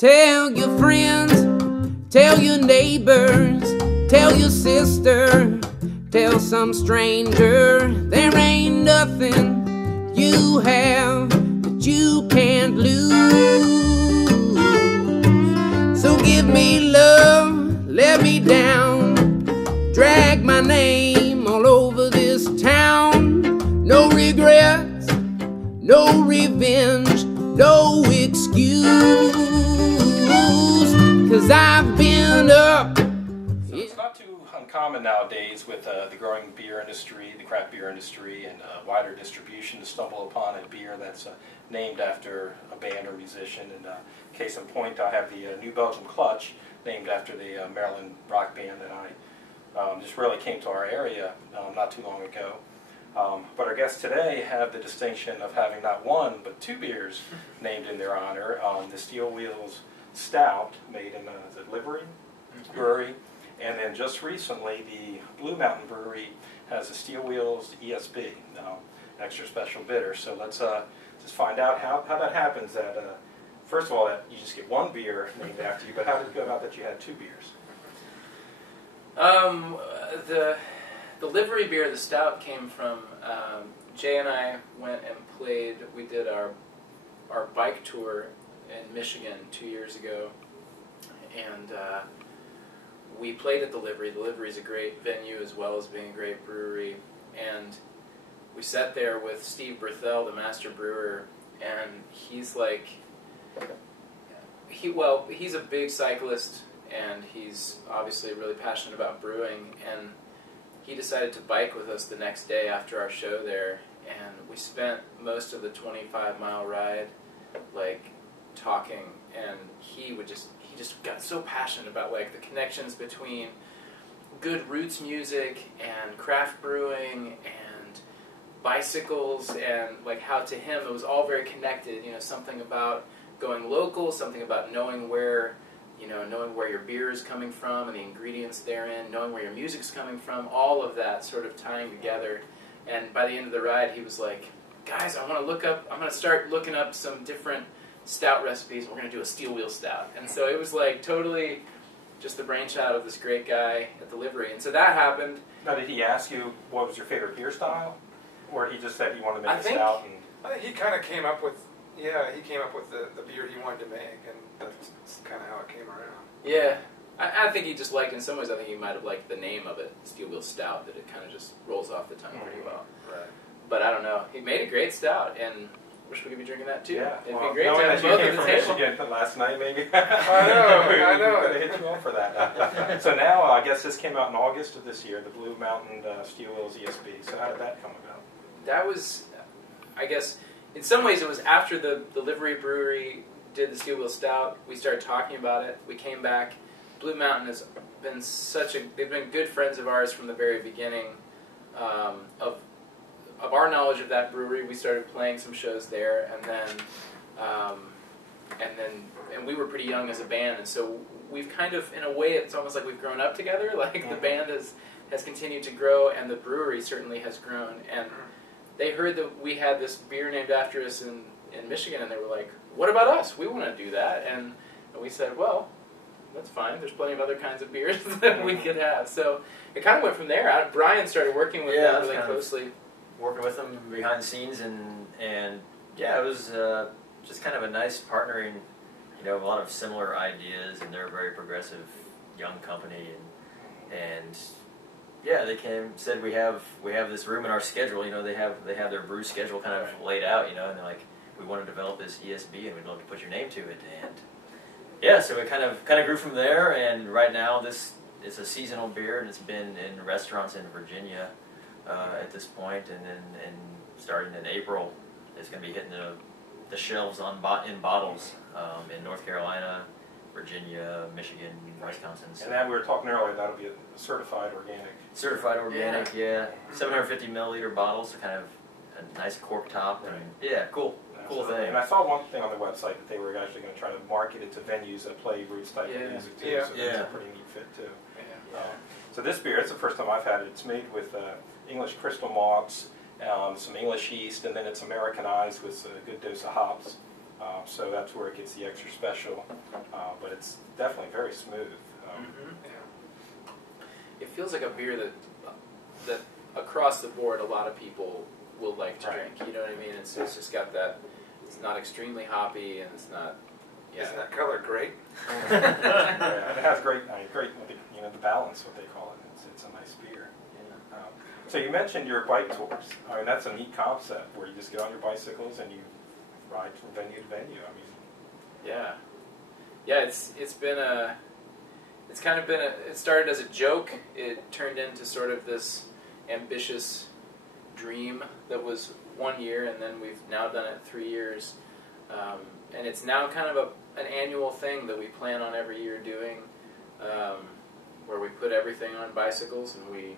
Tell your friends, tell your neighbors, tell your sister, tell some stranger. There ain't nothing you have that you can't lose. So give me love, let me down, drag my name all over this town. No regrets, no revenge, no excuse, 'cause I've been up. So it's not too uncommon nowadays with the growing beer industry, the craft beer industry, and wider distribution to stumble upon a beer that's named after a band or musician. And case in point, I have the New Belgium Clutch, named after the Maryland rock band that I just really came to our area not too long ago. But our guests today have the distinction of having not one, but two beers named in their honor. The Steel Wheels Stout, made in Livery Brewery, and then just recently the Blue Mountain Brewery has a Steel Wheels ESB, extra special bitter. So let's just find out how that happens. That first of all, that you just get one beer named after you, but how did it go about that you had two beers? The livery beer, the stout, came from Jay and I went and played. We did our bike tour in Michigan 2 years ago, and we played at the Livery. The Livery is a great venue as well as being a great brewery, and we sat there with Steve Berthel, the master brewer, and he's like, he's a big cyclist, and he's obviously really passionate about brewing, and he decided to bike with us the next day after our show there, and we spent most of the 25-mile ride like talking, and he just got so passionate about like the connections between good roots music and craft brewing and bicycles, and like how to him it was all very connected, you know, something about going local, something about knowing where your beer is coming from and the ingredients therein, knowing where your music's coming from, all of that sort of tying together. And by the end of the ride, he was like, guys, I'm going to start looking up some different stout recipes. We're going to do a Steel Wheel Stout. And so it was like totally just the brainchild of this great guy at the Livery. And so that happened. Now, did he ask you what was your favorite beer style? Or he just said he wanted to make a stout? I think he kind of came up with, he came up with the beer he wanted to make, and that's kind of how it came around. Yeah. I think he just liked, in some ways, I think he might have liked the name of it, Steel Wheel Stout, that it kind of just rolls off the tongue pretty well. Right. But I don't know. He made a great stout, and wish we could be drinking that too. Yeah. It'd be great to have both at the table. Michigan last night, maybe. I know. We're going to hit you up for that. So now, I guess this came out in August of this year, the Blue Mountain Steel Wheels ESB. So how did that come about? That was, I guess, in some ways it was after the Livery Brewery did the Steel Wheel Stout. We started talking about it. We came back. Blue Mountain has been they've been good friends of ours from the very beginning of our knowledge of that brewery. We started playing some shows there, and we were pretty young as a band, and so we've kind of, in a way, it's almost like we've grown up together. Like the band has continued to grow, and the brewery certainly has grown. And they heard that we had this beer named after us in Michigan, and they were like, "What about us? We want to do that." And we said, "Well, that's fine. There's plenty of other kinds of beers that we could have." So it kind of went from there. Brian started working with them really closely. Working with them behind the scenes, and yeah, it was just kind of a nice partnering, you know, a lot of similar ideas, and they're a very progressive young company, and yeah, they said we have this room in our schedule, you know, they have their brew schedule kind of laid out, you know, and they're like, we want to develop this ESB and we'd love to put your name to it, and yeah, so it kind of grew from there, and right now this is a seasonal beer, and it's been in restaurants in Virginia at this point, and then starting in April, it's going to be hitting the shelves in bottles in North Carolina, Virginia, Michigan, Wisconsin. So. And then we were talking earlier, that'll be a certified organic. Certified organic, yeah. 750 milliliter bottles, so kind of a nice cork top, and yeah, cool thing. And I saw one thing on their website that they were actually going to try to market it to venues that play roots type of music too. So that's a pretty neat fit too. So this beer, it's the first time I've had it. It's made with English crystal malts, some English yeast, and then it's Americanized with a good dose of hops. So that's where it gets the extra special, but it's definitely very smooth. It feels like a beer that across the board a lot of people will like to drink. You know what I mean? It's just got that. It's not extremely hoppy, and it's not. Yeah. Isn't that color great? Yeah, it has great, the balance, what they call it. It's a nice beer. Yeah. So you mentioned your bike tours. I mean, that's a neat concept where you just get on your bicycles and you ride from venue to venue. I mean, yeah. It's kind of been it started as a joke. It turned into sort of this ambitious dream that was 1 year, and then we've now done it 3 years. And it's now kind of an annual thing that we plan on every year doing, where we put everything on bicycles and we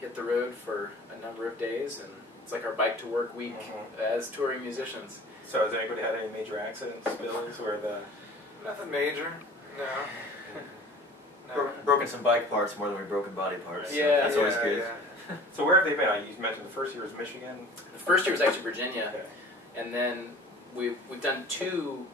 hit the road for a number of days, and it's like our bike to work week as touring musicians. so has anybody had any major accidents, spills, where the... Nothing major. No. Broken some bike parts more than we've broken body parts. So Yeah, that's always good. Yeah. So where have they been? You mentioned the first year was Michigan. The first year was actually Virginia, Okay. and then we've done 2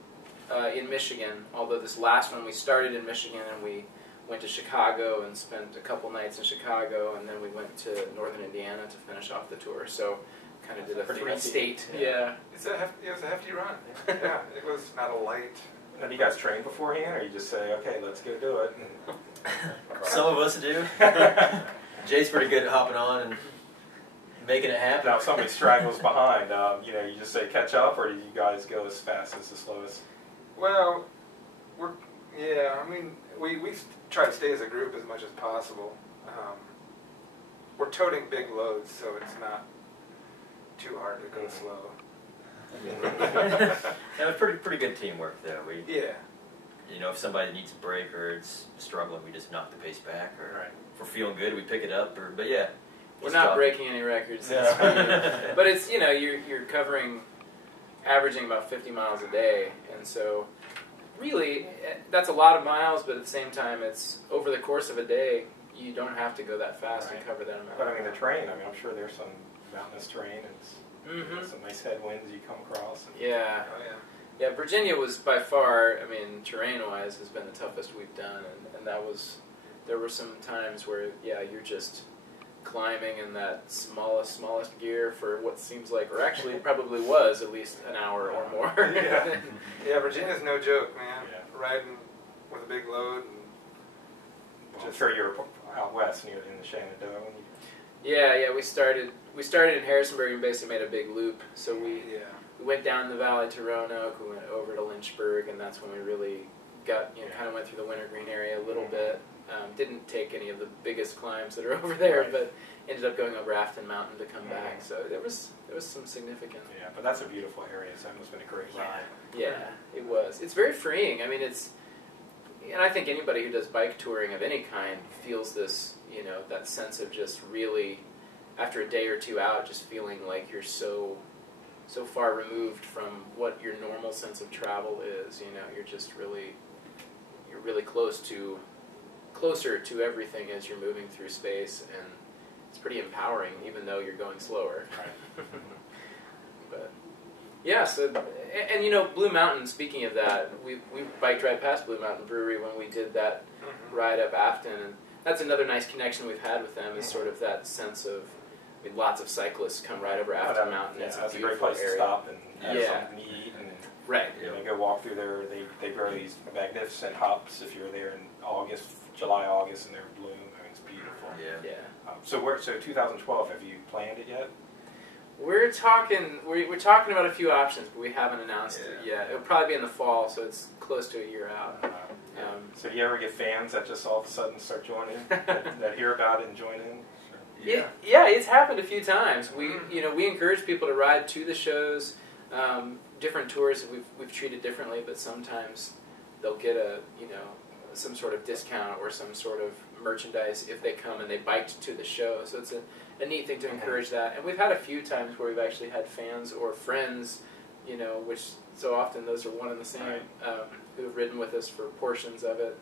in Michigan, although this last one we started in Michigan and we went to Chicago and spent a couple nights in Chicago, and then we went to northern Indiana to finish off the tour. So kind of did a Pretty 3-state. hefty. Yeah. It was a hefty run. Yeah, it was not a light. Now, do you guys train beforehand, or you just say, okay, let's go do it? Some of us do. Jay's pretty good at hopping on and making it happen. Now, if somebody straggles behind, you just say catch up, or do you guys go as fast as the slowest? Well, we try to stay as a group as much as possible. We're toting big loads, so it's not too hard to go slow. Yeah, it's pretty good teamwork though. Yeah. If somebody needs a break or it's struggling, we just knock the pace back. Or Right. if we're feeling good, we pick it up. But yeah, We're it's not tough. breaking any records. Yeah. But it's, you're covering, averaging about 50 miles a day, and so really that's a lot of miles, but at the same time it's over the course of a day you don't have to go that fast and cover that amount. But I mean, the terrain, I'm sure there's some mountainous terrain and some nice headwinds you come across. Yeah. Oh, yeah. Yeah, Virginia was by far, terrain-wise, has been the toughest we've done, and there were some times where, you're just climbing in that smallest gear for what seems like, or actually probably was at least an hour or more. Yeah. Yeah, Virginia's no joke, man. Yeah. Riding with a big load. And I'm sure you're out west near in the Shenandoah. Yeah, we started in Harrisonburg and basically made a big loop. So we went down the valley to Roanoke, we went over to Lynchburg, and that's when we really got, kind of went through the Wintergreen area a little bit. Didn't take any of the biggest climbs that are over there, Right. but ended up going over Afton Mountain to come back. So there was some significant. Yeah, but that's a beautiful area, so that must have been a great ride. Yeah, it was. It's very freeing. And I think anybody who does bike touring of any kind feels this, that sense of just really, after a day or two out, just feeling like you're so far removed from what your normal sense of travel is. You're just you're really closer to everything as you're moving through space, and it's pretty empowering, even though you're going slower. Right. But yeah, so and Blue Mountain. Speaking of that, we biked right past Blue Mountain Brewery when we did that ride up Afton, and that's another nice connection we've had with them. Is sort of that sense of, lots of cyclists come right over Afton Mountain. Yeah, It's that's a a great beautiful place area. to stop and have Yeah. something to eat. And Right. go walk through there. They grow these magnificent hops if you're there in July, August, and they're in bloom. It's beautiful. Yeah. Yeah. So 2012, have you planned it yet? We're talking about a few options, but we haven't announced it yet. It'll probably be in the fall, so it's close to a year out. So do you ever get fans that just all of a sudden start joining, that hear about it and join in? Yeah, it's happened a few times. We encourage people to ride to the shows. Different tours we've treated differently, but sometimes they'll get some sort of discount or some sort of merchandise if they come and they biked to the show. So it's a neat thing to encourage that. And we've had a few times where we've actually had fans or friends, which so often those are one and the same, who have ridden with us for portions of it.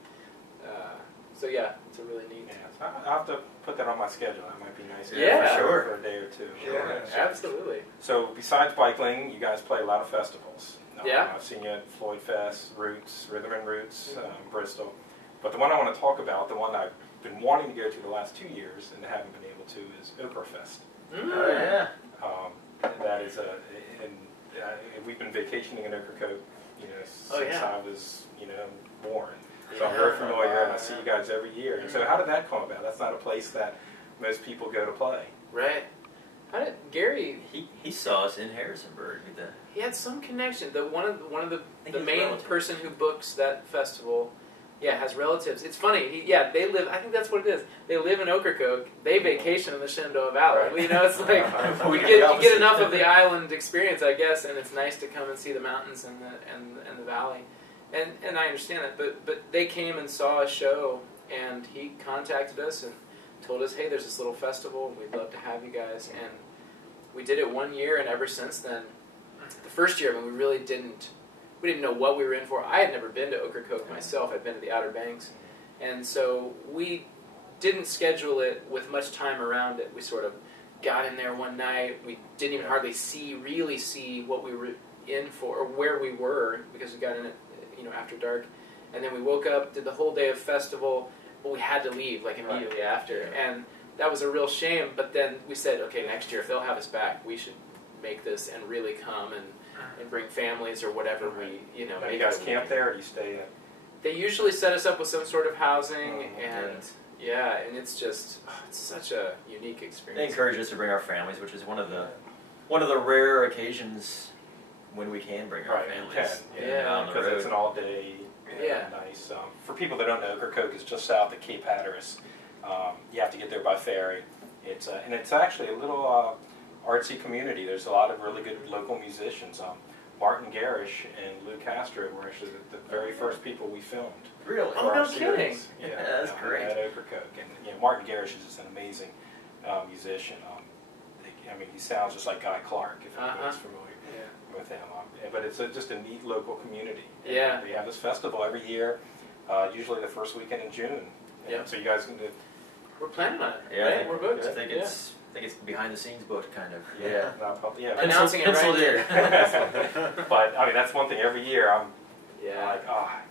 So yeah, it's a really neat. Yeah, so I'll have to put that on my schedule. That might be nice. Yeah. For Sure. For a day or two. Yeah. Absolutely. So besides biking, you guys play a lot of festivals. Yeah. I've seen you at Floyd Fest, Roots, Rhythm and Roots, Bristol. But the one I want to talk about, the one I've been wanting to go to the last 2 years and haven't been able to, is Ocrafest. Oh yeah. That is we've been vacationing in Ocrafolk, since I was, born. So I'm very familiar, and I see you guys every year. And so how did that come about? That's not a place that most people go to play. Right. How did Gary? He saw us in Harrisonburg. He had some connection. One of the main relative. person who books that festival, has relatives. It's funny. They live. I think that's what it is. They live in Ocrafolk. They vacation in the Shenandoah Valley. Right. It's like you get enough of the island experience, I guess, and it's nice to come and see the mountains and the valley. And I understand that, but they came and saw a show, and he contacted us and told us, hey, there's this little festival, we'd love to have you guys. And we did it 1 year, and ever since then, the first year, we really didn't know what we were in for. I had never been to Ocrafolk myself. I'd been to the Outer Banks. And so we didn't schedule it with much time around it. We sort of got in there one night. We didn't even hardly really see what we were in for, or where we were, because we got in it after dark. And then we woke up, did the whole day of festival, but we had to leave immediately after. And that was a real shame, but then we said, okay, next year, if they'll have us back, we should make this and really come and bring families or whatever we, Now, you guys camp there, or do you stay at? They usually set us up with some sort of housing, and it's just, it's such a unique experience. They encourage us to bring our families, which is one of the rare occasions when we can bring our families on the road. Because it's an all-day, nice. For people that don't know, Ocrafolk is just south of Cape Hatteras. You have to get there by ferry. It's actually a little artsy community. There's a lot of really good local musicians. Martin Garish and Lou Castro were actually the very first people we filmed. Really? Oh, no kidding. Yeah, that's great. At Ocrafolk. And Martin Garish is just an amazing musician. He sounds just like Guy Clark, if anybody's familiar with him. But it's just a neat local community. And we have this festival every year, usually the first weekend in June. So you guys can do. We're planning on it. Yeah, right? We're booked. I think it's behind the scenes booked, kind of. Announcing it penciled right in. But that's one thing every year. I'm like,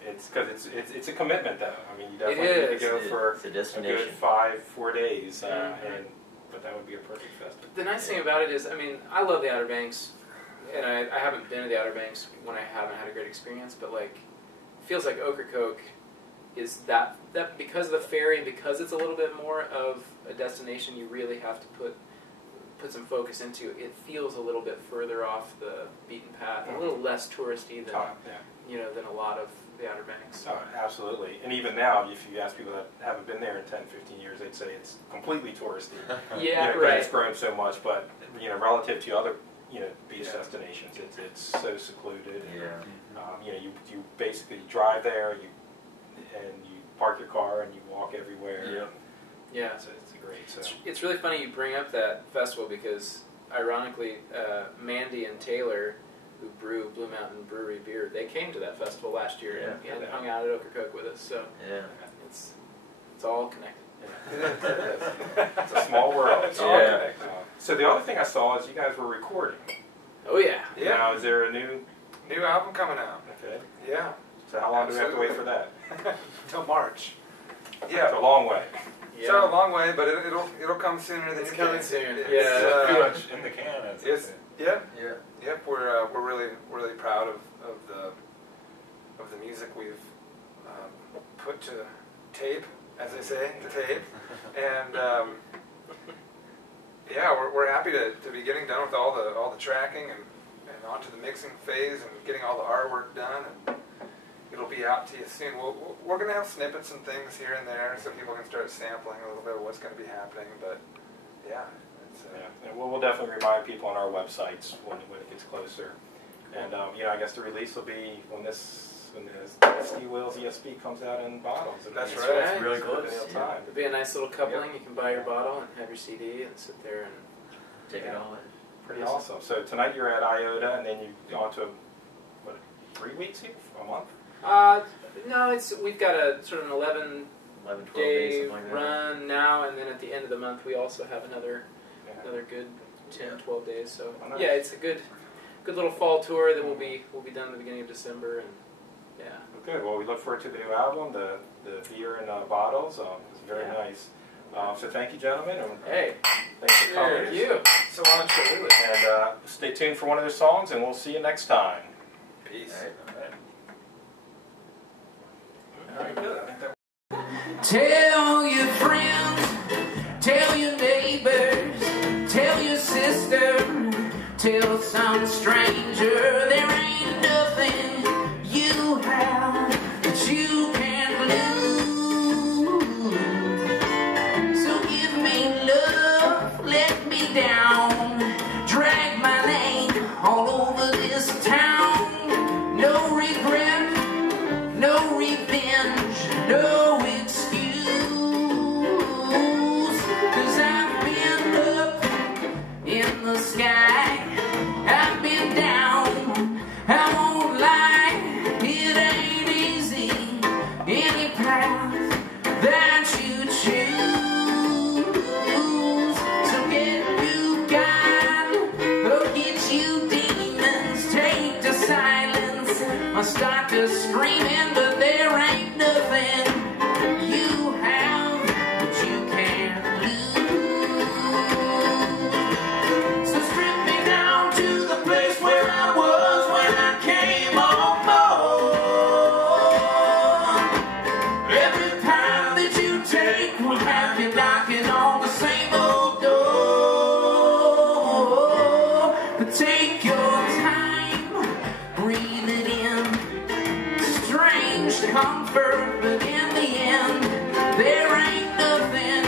it's because it's a commitment though. You definitely need to go for a destination. good 5-4 days, but that would be a perfect festival. The nice thing about it is, I love the Outer Banks, and I haven't been to the Outer Banks when I haven't had a great experience, but it feels like Ocrafolk is that because of the ferry and because it's a little bit more of a destination you really have to put some focus into. It feels a little bit further off the beaten path, a little less touristy than than a lot of the Outer Banks. Oh, absolutely. And even now, if you ask people that haven't been there in 10-15 years, they'd say it's completely touristy. Right. It's grown so much, but relative to other beach destinations, it's so secluded. And, you basically drive there, and you park your car and you walk everywhere. So it's great. So it's really funny you bring up that festival because, ironically, Mandy and Taylor, who brew Blue Mountain Brewery beer, they came to that festival last year and hung out at Ocrafolk with us. So it's all connected. It's a small world. It's all connected. So the other thing I saw is you guys were recording. Oh yeah. Now, is there a new album coming out? Okay. Yeah. So how long do we have to wait for that? Till March. It's a long way. It's a long way, but it'll come sooner than it's you coming think. soon. Too much in the can. Yep. We're really proud of the music we've put to tape, as they say, and we're happy to be getting done with all the tracking and onto the mixing phase and getting all the artwork done, and it'll be out to you soon. We're going to have snippets and things here and there so people can start sampling a little bit of what's going to be happening, but and we'll definitely remind people on our websites when it gets closer. And I guess the release will be when the Steel Wheels ESB comes out in bottles. That's right. It's really close. It'll be a nice little coupling. You can buy your bottle and have your CD and sit there and take it all in. Pretty awesome. So tonight you're at IOTA, and then you go on to 3 weeks here? A month? No, we've got a sort of an 11, 12 day days, something like run now, and then at the end of the month we also have another good 10, 12 days. So nice. it's a good good little fall tour that will be done at the beginning of December, and yeah. Good. Well, we look forward to the new album, the beer in bottles. It's very nice. So thank you, gentlemen. And hey, thanks for coming. Thank you. So absolutely. And stay tuned for one of their songs, and we'll see you next time. Peace. All right. Good. I think that Tell your friends, tell your neighbors, tell your sister, tell some stranger there ain't nothing you have that you can't lose. So give me love, let me down, drag my name all over this town. No regret, no revenge, no excuse, 'cause I've been up in the sky, I've been down, I won't lie, it ain't easy, any path that you choose. So get you God, or get you demons, take to silence, or start to screaming, but there ain't nothing you have that you can't lose. So strip me down to the place where I was when I came on board. Every path that you take will have you knocking on the same old door. But take your time, breathe it in, strange comfort, but in the end, there ain't nothing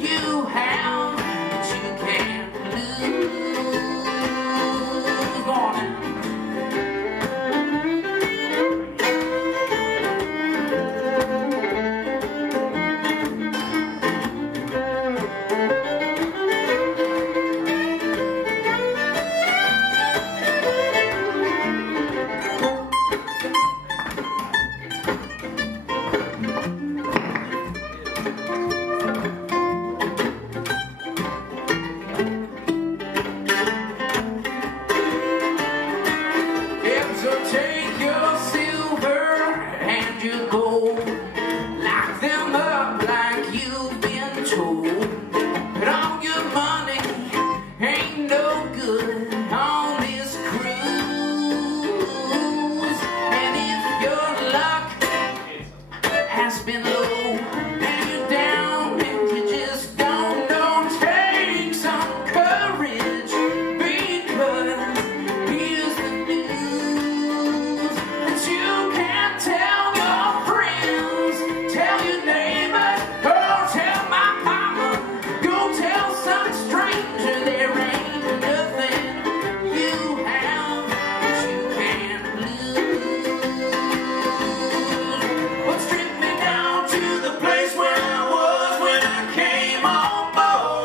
you have that you can't lose. Go on now. Yep, so take your silver and your gold, lock them up like you've been told. But all your money ain't no good on this cruise. And if your luck has been low and you're down and you just don't know, take some courage, because here's the news that you can't tell your friends, tell your neighbors, or tell my mama. Go tell some stranger there ain't nothing you have that you can't lose. Well, strip me down to the place where I was when I came on board.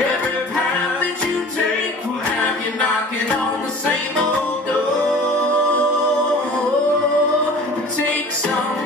Every path that you take will have you knocking on the same old door. Take some